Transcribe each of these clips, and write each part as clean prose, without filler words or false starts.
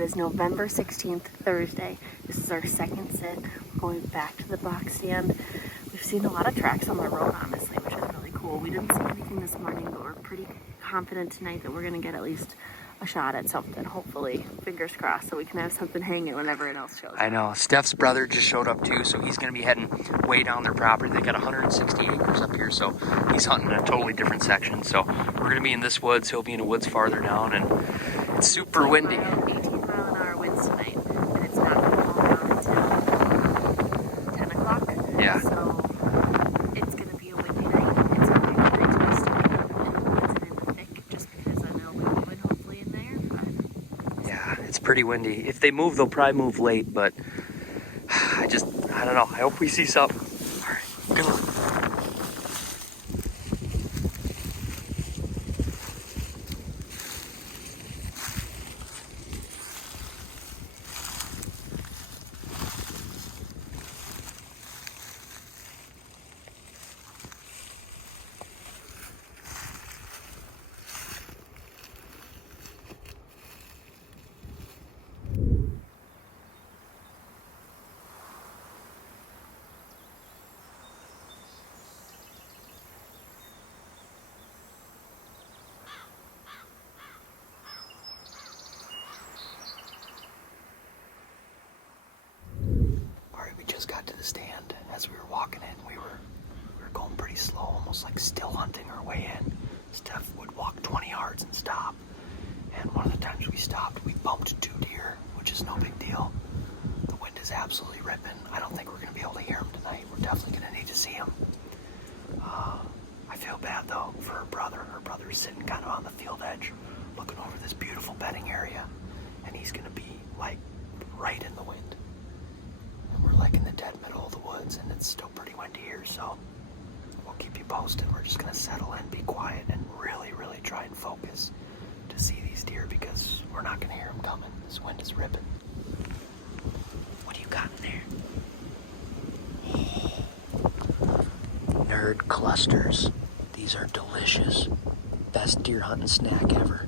it is November 16th, Thursday. This is our second sit. We're going back to the box stand. We've seen a lot of tracks on the road, honestly, which is really cool. We didn't see anything this morning, but we're pretty confident tonight that we're gonna get at least a shot at something, hopefully, fingers crossed, so we can have something hanging when everyone else shows up. I know. Steph's brother just showed up too, so he's going to be heading way down their property. They got 160 acres up here, so he's hunting a totally different section. So we're going to be in this woods. He'll be in a woods farther down, and it's super windy. 18-mile-an-hour winds tonight, and it's not going to calm down until 10 o'clock. Yeah. So it's going to be a windy night. It's going to be great to just in the woods and in the thick, just because I know we're moving hopefully in there. But Yeah, it's pretty windy. If they move, they'll probably move late, but I don't know. I hope we see something. All right, good luck. We just got to the stand. As we were walking in, we were going pretty slow, almost like still hunting our way in. Steph would walk 20 yards and stop. And one of the times we stopped, we bumped 2 deer, which is no big deal. The wind is absolutely ripping. I don't think we're going to be able to hear them tonight. We're definitely going to need to see them. I feel bad, though, for her brother. Her brother is sitting kind of on the field edge, looking over this beautiful bedding area. And he's going to be, like, right in the wind. We're like in the dead middle of the woods, and it's still pretty windy here, so we'll keep you posted. We're just gonna settle in, be quiet, and really, really try and focus to see these deer, because we're not gonna hear them coming. This wind is ripping. What do you got in there? Nerd clusters. These are delicious. Best deer hunting snack ever.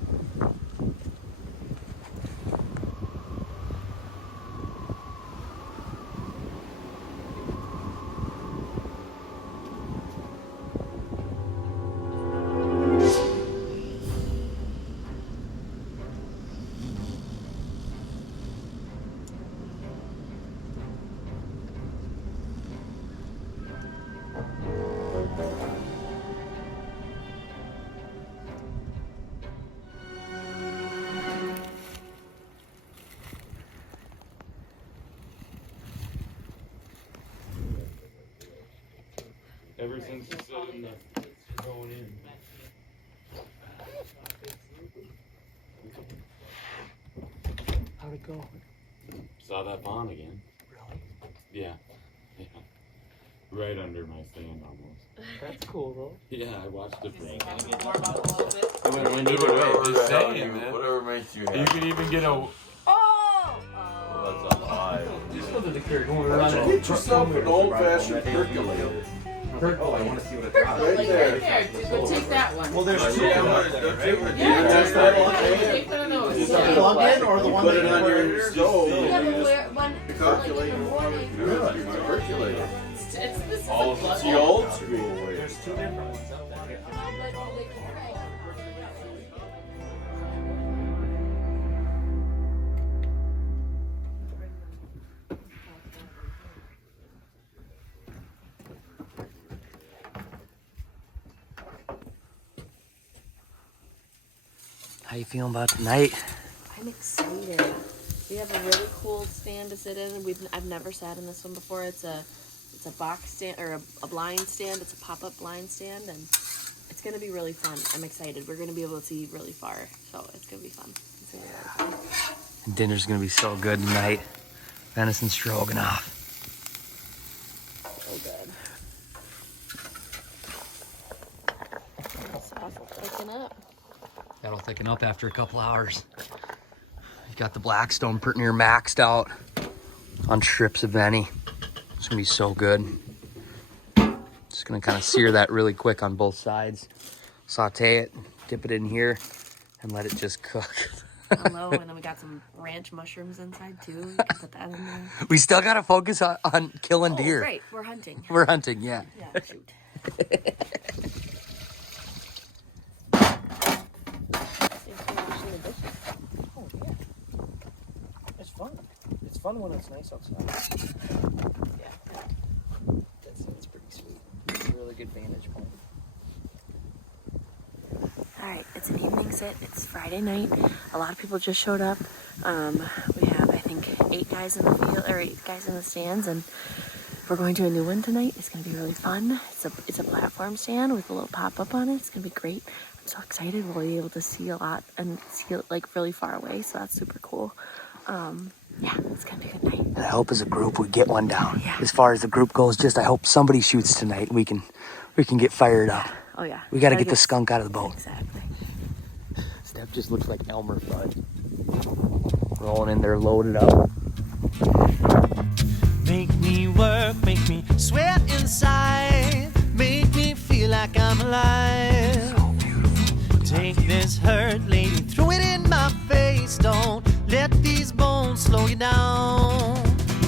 Ever since you said in the going in. How'd it go? Saw that pond again. Really? Yeah. Yeah. Right under my stand almost. That's cool, though. Yeah, I watched it. Just saying, man. Whatever makes you happy. You can even get a. Oh, that's a lie. Just go to the creek. Why don't you get yourself an old-fashioned percolator? Oh, I want to see what it's got. Right there. We'll take that one. Well, there's two. Yeah, That's that one. Take one of those. Is it the plug-in or the one Put that it on your stove. Yeah, but we're one Calculate. in the morning. Percolator. This is Oh, it's the old school way. There's 2 different ones out there. How you feeling about tonight? I'm excited. We have a really cool stand to sit in. I've never sat in this one before. It's a box stand or a blind stand. It's a pop-up blind stand, and it's gonna be really fun. I'm excited. We're gonna be able to see really far, so it's gonna be fun. It's gonna be really fun. And dinner's gonna be so good tonight. Venison stroganoff. So good. Sauce will thicken up. That'll thicken up after a couple hours. You've got the Blackstone pretty near maxed out on strips of Benny. It's gonna be so good. Just gonna kind of sear that really quick on both sides. Saute it, dip it in here, and let it just cook. Hello, and then we got got some ranch mushrooms inside too. You can put that in there. We still gotta focus on killing deer. Right, we're hunting. We're hunting, yeah. Yeah, shoot. Oh, yeah. It's fun. It's fun when it's nice outside. Yeah. That's pretty sweet. It's a really good vantage point. Alright, it's an evening sit. It's Friday night. A lot of people just showed up. We have, I think, 8 guys in the field, or 8 guys in the stands, and we're going to a new one tonight. It's going to be really fun. It's a platform stand with a little pop-up on it. It's going to be great. I'm so excited. We'll be able to see a lot and see it like really far away, so that's super cool. Yeah, it's going to be a good night. And I hope as a group we get one down. Yeah. As far as the group goes, just I hope somebody shoots tonight and we can get fired up. Oh yeah. We gotta get the skunk out of the boat. Exactly. Steph just looks like Elmer Fudd. Rolling in there loaded up. Make me work, make me sweat inside, make me feel like I'm alive. So beautiful. Take this hurt, lady, throw it in my face. Don't let these bones slow you down.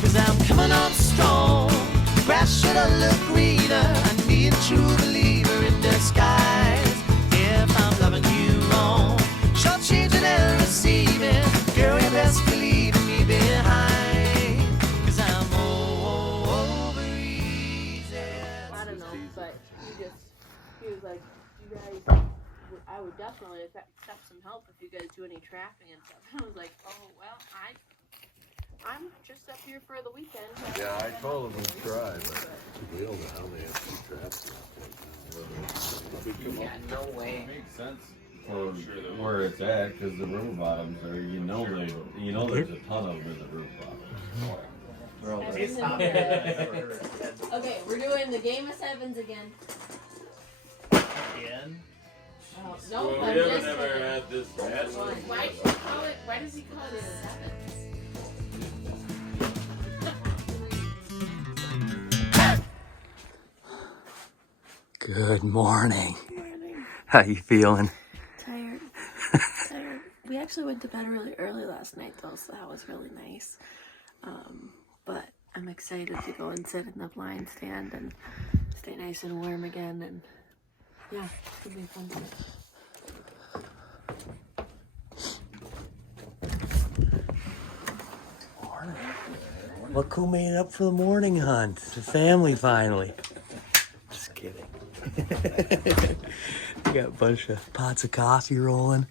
Cause I'm coming on strong. The grass should have looked greener. I need a true believer in disguise. If I'm loving you wrong, short-changing and receiving, girl, you best believe in me behind. Cause I'm over easy. I don't know, but he was like, you guys, I would definitely accept some help if you guys do any trapping and stuff. I was like, oh, well, I'm just up here for the weekend. Yeah, I told him we'd try, but we don't know how they have two traps left. Yeah, no way. Makes sense for where it's at, because the river bottoms are, there's a ton of them in the river bottoms. Okay, we're doing the game of sevens again. Again? Oh, no, Well, I'm we haven't just ever kidding. had this bad one. Why does he call it a seven? Good morning. How you feeling? Tired. Tired. We actually went to bed really early last night though, so that was really nice. But I'm excited to go and sit in the blind stand and stay nice and warm again, and yeah, it'll be fun. Morning. Look who made it up for the morning hunt. The family finally. Just kidding. We got a bunch of pots of coffee rolling.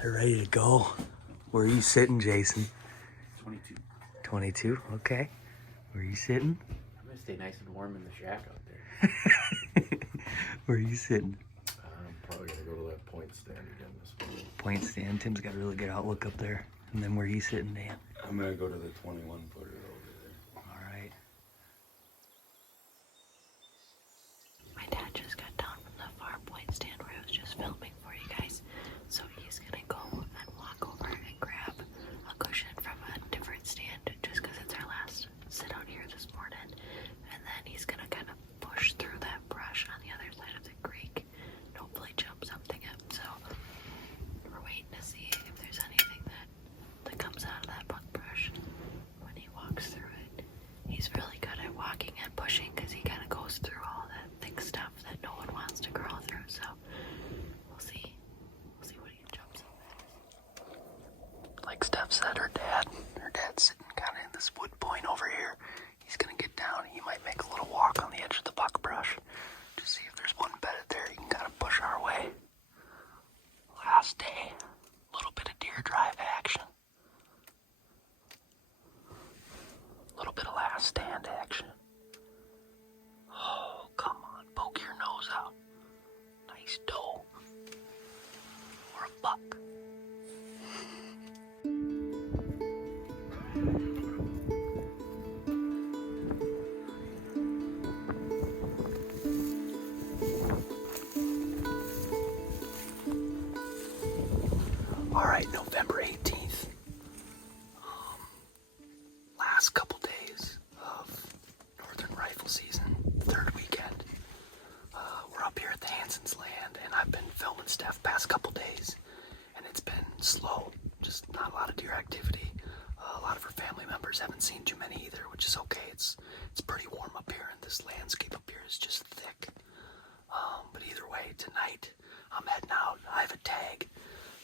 They're ready to go. Where are you sitting, Jason? 22. 22, okay. Where are you sitting? I'm gonna stay nice and warm in the shack out there. Where are you sitting? I'm probably gonna go to that point stand again this morning. Point stand. Tim's got a really good outlook up there. And then where are you sitting, Dan? I'm gonna go to the 21 footer over there. All right. My dad just got down from the far point stand where I was just filming for you guys, so he's gonna go and walk over and grab a cushion from a different stand just because it's our last sit out here this morning, and then he's gonna kind of push through that brush on the other side of the creek and hopefully jump something up. So we're waiting to see if there's anything that comes out of that buck brush when he walks through it. He's really good at walking and pushing because he kind of goes through all that thick stuff that no one wants to crawl through. So we'll see what he jumps up at. Like Steph said, her dad's sitting kind of in this wood point over here. He's gonna get down. He might make a little walk on the edge of the buckbrush to see if there's one bedded there. He can kind of push our way. Last day, a little bit of deer drive action. A little bit of last stand action. Oh, come on, poke your nose out. Nice doe. Or a buck. All right, November 18th. Last couple days of Northern Rifle season, third weekend. We're up here at the Hansons land, and I've been filming Steph past couple days, and it's been slow. Just not a lot of deer brothers haven't seen too many either, which is okay. It's pretty warm up here, and this landscape up here is just thick. But either way, tonight I'm heading out. I have a tag,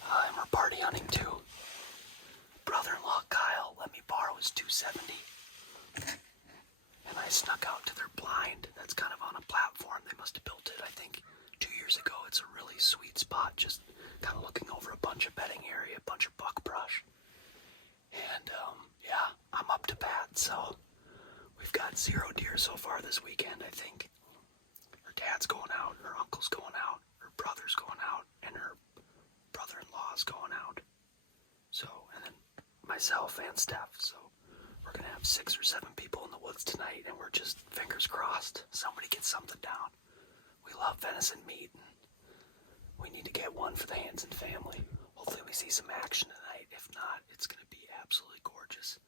and we're party hunting too. Brother-in-law Kyle let me borrow his 270, and I snuck out to their blind. That's kind of on a platform. They must have built it, I think, 2 years ago. It's a really sweet spot, just kind of looking over a bunch of bedding area, a bunch of buckbrush. And yeah, I'm up to bat. So we've got 0 deer so far this weekend, I think. Her dad's going out, her uncle's going out, her brother's going out, and her brother-in-law's going out. So, and then myself and Steph. So we're gonna have 6 or 7 people in the woods tonight, and we're just fingers crossed somebody gets something down. We love venison meat, and we need to get one for the Hanson family. Hopefully we see some action tonight. If not, it's gonna be absolutely gorgeous.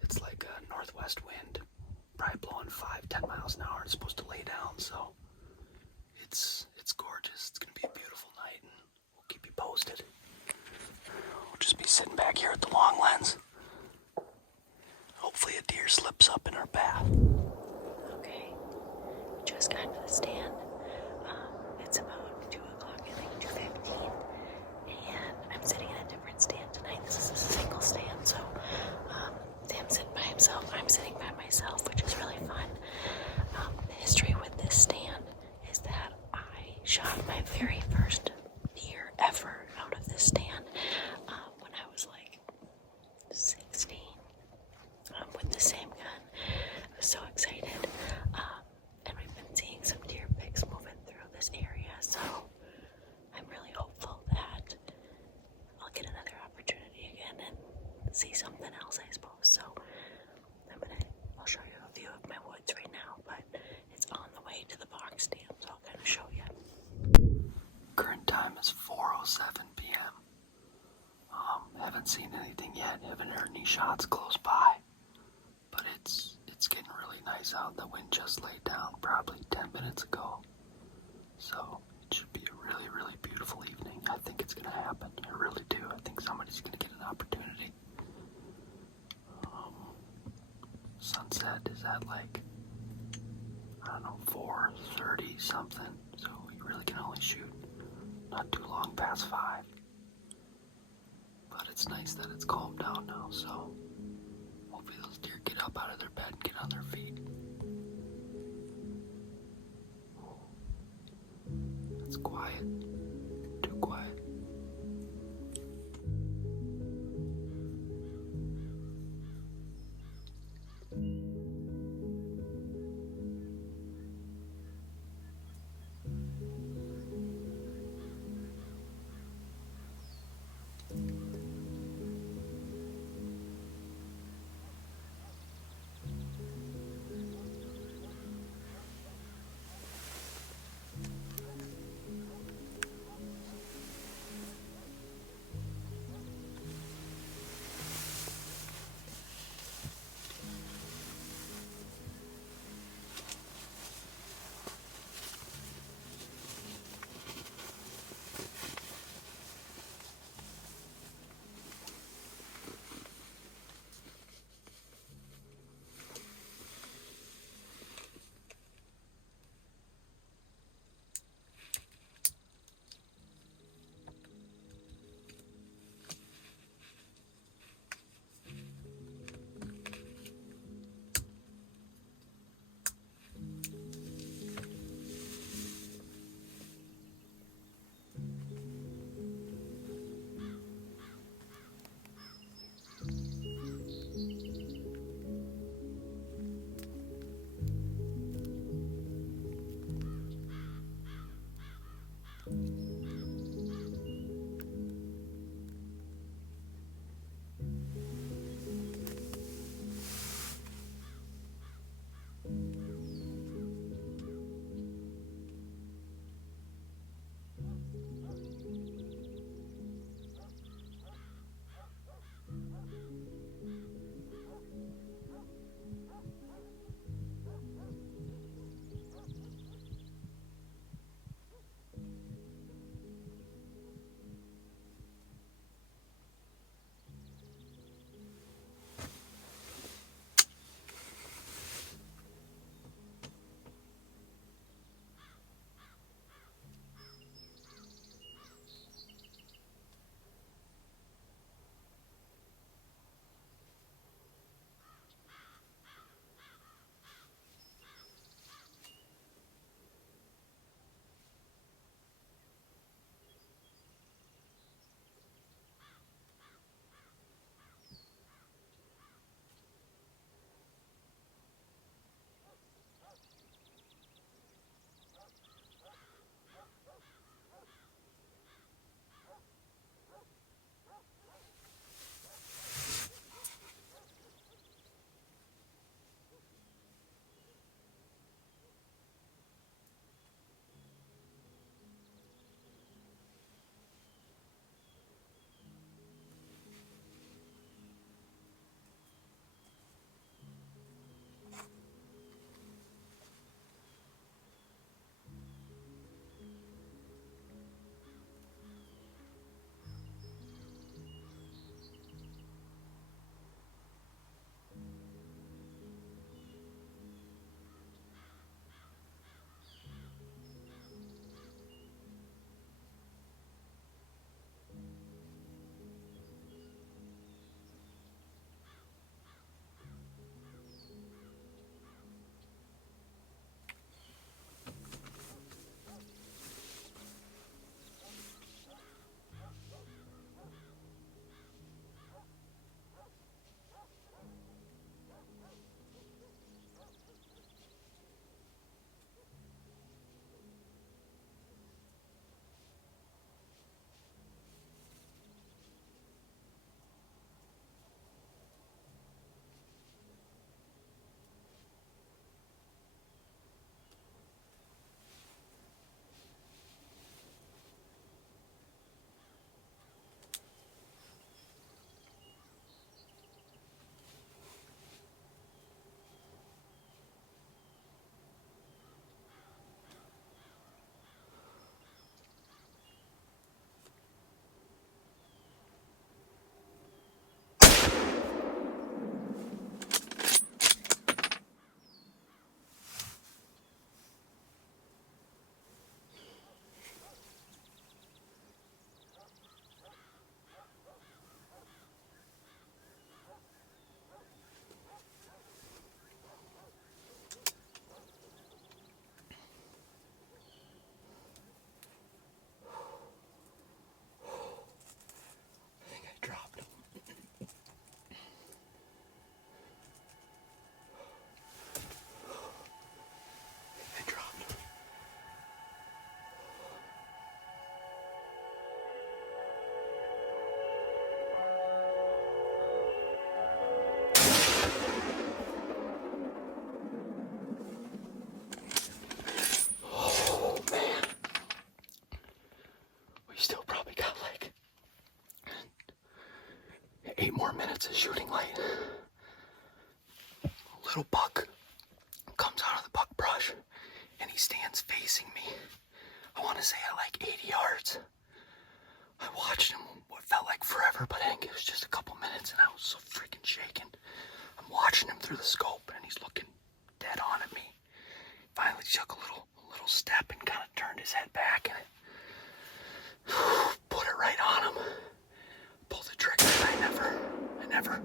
It's like a northwest wind, probably blowing 5-10 miles an hour. It's supposed to lay down, so it's gorgeous. It's gonna be a beautiful night, and we'll keep you posted. We'll just be sitting back here at the long lens. Hopefully a deer slips up in our path. Okay, just got to the stand. It's about 2 o'clock, I think 2:15, and I'm sitting in a different stand tonight. This is a single stand, so Sam's sitting by himself, I'm sitting by myself, which is really fun. The history with this stand is that I shot my very first deer ever out of this stand when I was like 16 with the same gun. I was so excited. And we've been seeing some deer pics moving through this area, so I'm really hopeful that I'll get another opportunity again and see something else, I suppose. So I'll show you a view of my woods right now, but it's on the way to the box stand, so I'll kind of show you. Current time is 4:07 p.m. Haven't seen anything yet. Haven't heard any shots close by. But it's getting really nice out. The wind just laid down probably 10 minutes ago. So it should be a really, really beautiful evening. I think it's going to happen. I really do. I think somebody's going to get an opportunity. Sunset is at like, I don't know, 4:30 something. So we really can only shoot not too long past 5. But it's nice that it's calmed down now, so hopefully those deer get up out of their bed and get on their feet. It's quiet. Too quiet. 8 more minutes of shooting light. A little buck comes out of the buck brush and he stands facing me. I want to say at like 80 yards. I watched him what felt like forever, but I think it was just a couple minutes and I was so freaking shaken. I'm watching him through the scope and he's looking dead on at me. Finally took a little step and kind of turned his head back and put it right on him. Pulled the trigger and I never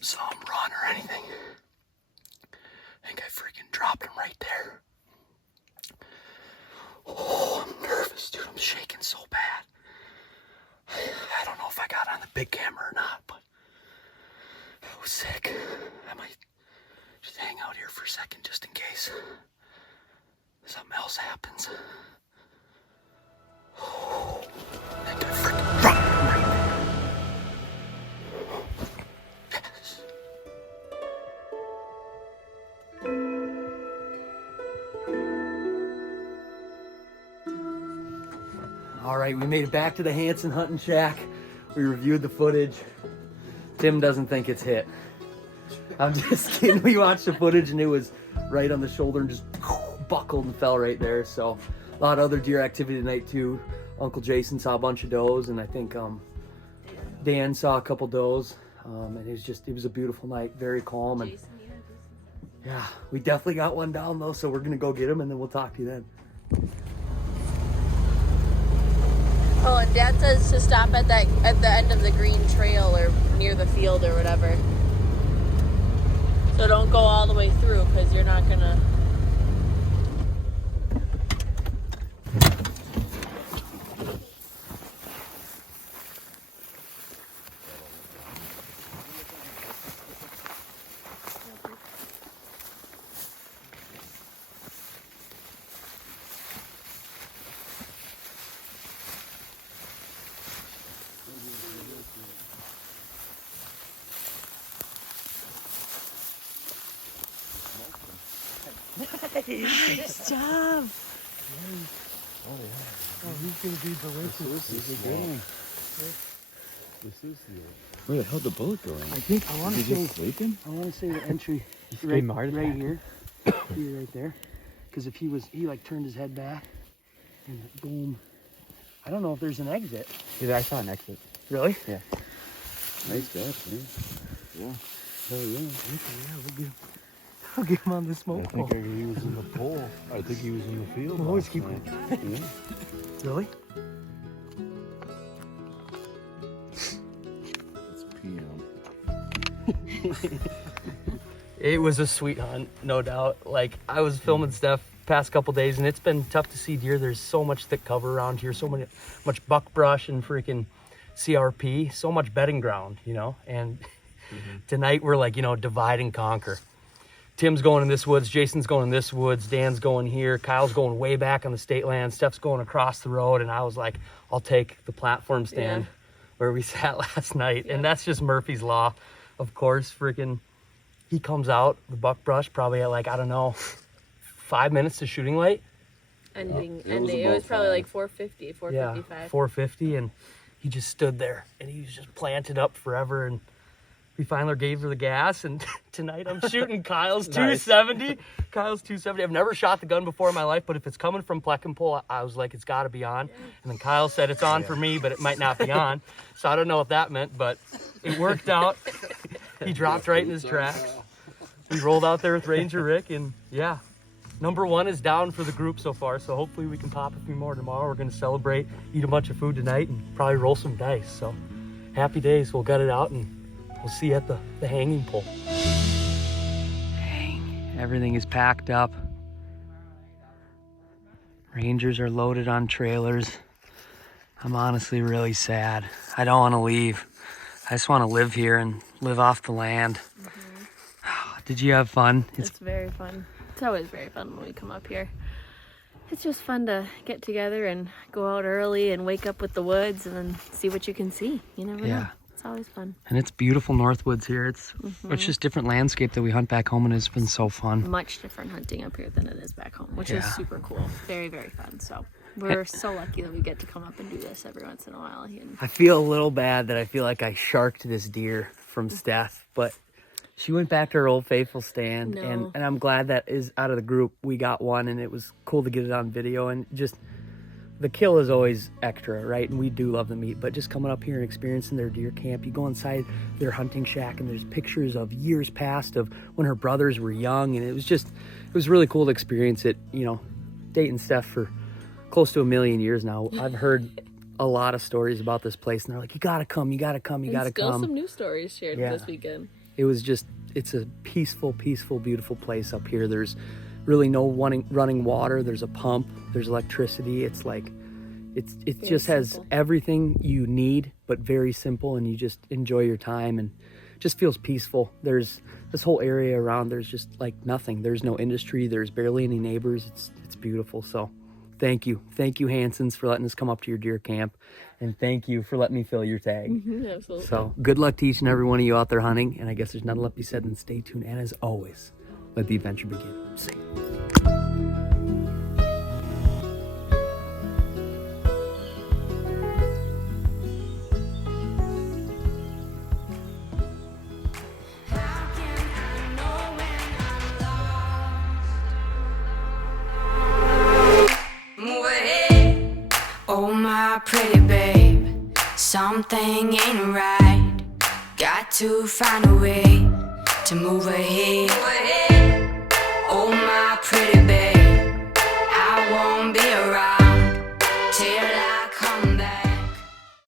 saw him run or anything. I think I freaking dropped him right there. Oh, I'm nervous, dude. I'm shaking so bad. I don't know if I got on the big camera or not, but I was sick. I might just hang out here for a second just in case something else happens. Oh, I think I freaking dropped him right there. Yes. All right, we made it back to the Hanson hunting shack. We reviewed the footage. Tim doesn't think it's hit. I'm just kidding. We watched the footage and it was right on the shoulder and just buckled and fell right there. So a lot of other deer activity tonight too. Uncle Jason saw a bunch of does and I think Dan saw a couple does. And it was a beautiful night, very calm. And yeah, we definitely got one down though. So we're gonna go get him and then we'll talk to you then. Oh, and Dad says to stop at the end of the green trail or near the field or whatever. So don't go all the way through because you're not gonna. Nice job. Oh he's gonna be delicious. This is a good one. This is the. Where the hell did the bullet go in? I think I want to say the entry right here. Right there. Because if he like turned his head back and boom. I don't know if there's an exit. Yeah, I saw an exit. Really? Yeah. Nice catch, man. Yeah. Hell yeah. Yeah, we'll get him on the smoke I think he was in the pole. I think he was in the field. We'll always keep him. Yeah. Really? It's PM. It was a sweet hunt, no doubt. Like, I was filming stuff past couple days, and it's been tough to see deer. There's so much thick cover around here, so much buck brush and freaking CRP, so much bedding ground, you know? And tonight we're like, divide and conquer. Tim's going in this woods, Jason's going in this woods, Dan's going here, Kyle's going way back on the state land, Steph's going across the road, and I was like, I'll take the platform stand where we sat last night. And that's just Murphy's Law, of course. Freaking, he comes out, the buck brush, probably at like, I don't know, 5 minutes to shooting light. Ending. It was probably like 450, 455. Yeah, 450, and he just stood there, and he was just planted up forever, and we finally gave her the gas, and tonight I'm shooting Kyle's 270. Kyle's 270. I've never shot the gun before in my life, but if it's coming from Pleck and Pull, I was like, it's got to be on. And then Kyle said it's on for me, but it might not be on. So I don't know what that meant, but it worked out. He dropped right in his tracks. We rolled out there with Ranger Rick, and yeah, number one is down for the group so far. So hopefully we can pop a few more tomorrow. We're going to celebrate, eat a bunch of food tonight, and probably roll some dice. So happy days. We'll gut it out, and we'll see you at the hanging pole. Dang, everything is packed up. Rangers are loaded on trailers. I'm honestly really sad. I don't want to leave. I just want to live here and live off the land. Did you have fun? It's very fun. It's always very fun when we come up here. It's just fun to get together and go out early and wake up with the woods and then see what you can see. You never know. It's always fun. And it's beautiful Northwoods here. It's just different landscape that we hunt back home, and it's been so fun. Much different hunting up here than it is back home, which is super cool. Very, very fun. So We're so lucky that we get to come up and do this every once in a while. And I feel a little bad that I feel like I sharked this deer from Steph, but she went back to her old faithful stand, and I'm glad that is out of the group we got one, and it was cool to get it on video. And just the kill is always extra, right? And we do love the meat, but just coming up here and experiencing their deer camp, you go inside their hunting shack and there's pictures of years past of when her brothers were young, and it was really cool to experience it. You know, dating Steph for close to 1 million years now, I've heard a lot of stories about this place, and they're like, you gotta come, you gotta come, you gotta come. Still some new stories shared this weekend. It was just, it's a peaceful, beautiful place up here. There's really no running water. There's a pump, there's electricity. It's like, it just has everything you need, but very simple, and you just enjoy your time and just feels peaceful. There's this whole area around, there's just like nothing. There's no industry, there's barely any neighbors. It's beautiful. So thank you Hansons, for letting us come up to your deer camp, and thank you for letting me fill your tag. Absolutely. So good luck to each and every one of you out there hunting, and I guess there's nothing left to be said than stay tuned, and as always, let the adventure begin. See you. Oh my pretty babe, something ain't right. Got to find a way